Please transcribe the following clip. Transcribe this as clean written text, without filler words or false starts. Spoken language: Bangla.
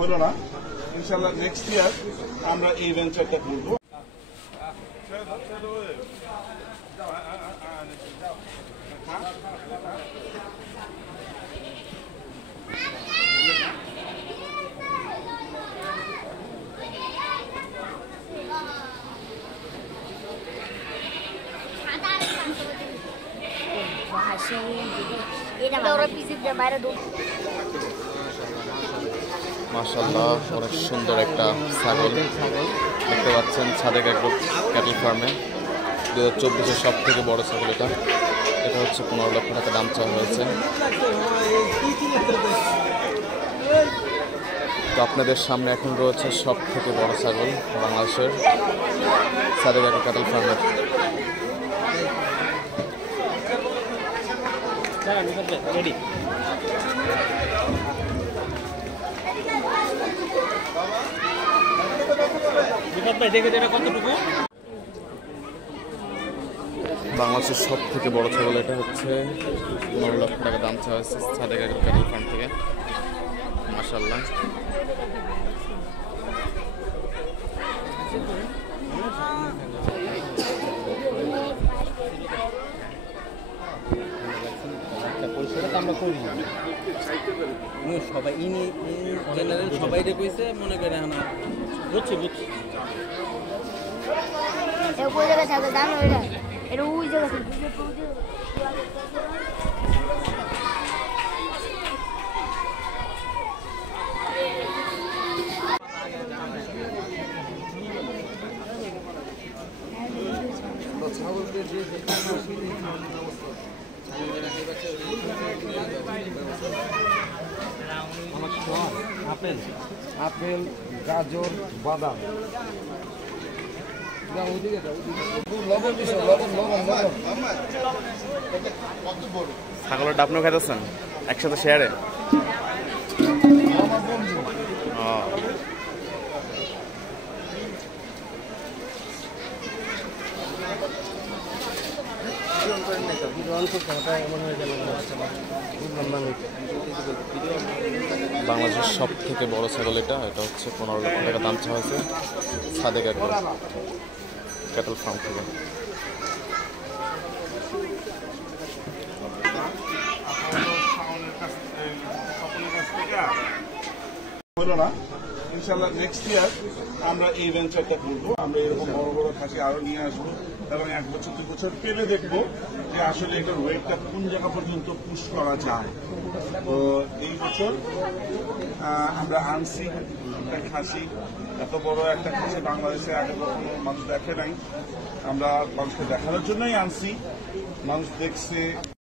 হলো না, ইনশাল্লাহ নেক্সট ইয়ার আমরা এই ভেঞ্চারটা করবো। মাশাআল্লাহ, অনেক সুন্দর একটা ছাগল দেখতে পাচ্ছেন সাদেক এগ্রো ক্যাটল ফার্মে। 2024-এর সব থেকে বড় ছাগল এটা। এটা হচ্ছে 15 লক্ষ টাকা দাম চাওয়া হয়েছে। তো আপনাদের সামনে এখন রয়েছে সব থেকে বড় ছাগল বাংলাদেশের সাদেক এগ্রো ক্যাটল ফার্মের। বাংলাদেশের সব থেকে বড় ছাগল এটা হচ্ছে 15 লক্ষ টাকা দাম চাওয়া হয়েছে সাদেক এগ্রো ক্যাটল ফার্ম থেকে। মাশাআল্লাহ, সবাই জেনারেল সবাই কইছে মনে করে বুঝছি বুঝছি ওই জায়গায় থাকবে জানো এটা এটা ওই জায়গা আপেল, গাজর, বাদাম। ছাগলের ডাবনু খাইতেছেন একসাথে শেয়ারে? বাংলাদেশের সব থেকে বড় ছাগল এটা। এটা হচ্ছে 15 লক্ষ টাকা দাম চাওয়া হয়েছে সাদেক এগ্রো ক্যাটল ফার্ম থেকে। হলো না, ইনশাল্লাহ নেক্সট ইয়ার আমরা এই ভেঞ্চারটা করবো। আমরা এরকম বড় বড় খাসি আরো নিয়ে আসবো এবং 1 বছর 2 বছর পেলে দেখবো যে আসলে এটার ওয়েটটা কোন জায়গা পর্যন্ত পুশ করা যায়। তো এই বছর আমরা আনছি একটা খাসি, এত বড় একটা খাসি বাংলাদেশে আগে কখনো মানুষ দেখে নাই। আমরা মানুষকে দেখানোর জন্যই আনছি, মানুষ দেখছে।